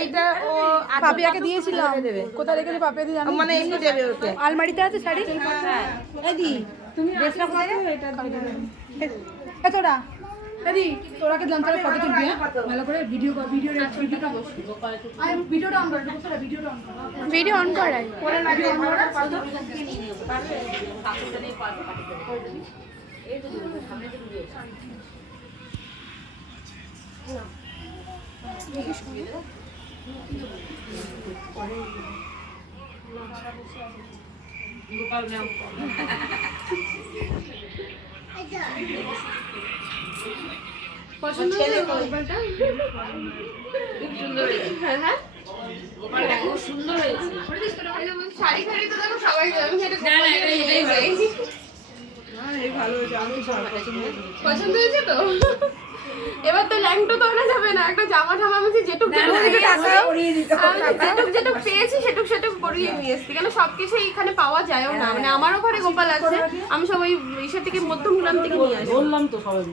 এইটা ও পাপিয়াকে দিয়েছিলাম, কোথায় রেখেছে পাপিয়া দিয়ে জানো? মানে এমনি দেবে ওকে। আলমারিতে আছে শাড়ি। এদি তুমি ড্রেসটা কোথায় রে? তোরা এদি তোরাকে দিলাম, তাহলে ফটো তুলবি ভালো করে, ভিডিওটা ভিডিওটা অন কর, ভিডিওটা অন কর, ভিডিও অন করাই পছন্দ হয়েছে গোপালটা? খুব সুন্দর হয়েছে। হ্যাঁ গোপালটা খুব সুন্দর হয়েছে। শাড়ি খাড়ি তো দেখো সবাই আমি এটা এটাই হয়। পছন্দ হয়েছে তো? এবার তো ল্যাংটো তো আনা যাবে না, একটা জামা ঠামা আমি যেটুক যেটুক পেয়েছি সেটুক করিয়ে নিয়ে এসছি, কেন সবকিছু এখানে পাওয়া যায়ও না। মানে আমারও ঘরে গোপাল আছে, আমি সব ওই ইসের থেকে মধ্যমগ্রাম থেকে নিয়ে আসি। বললাম তো সবাই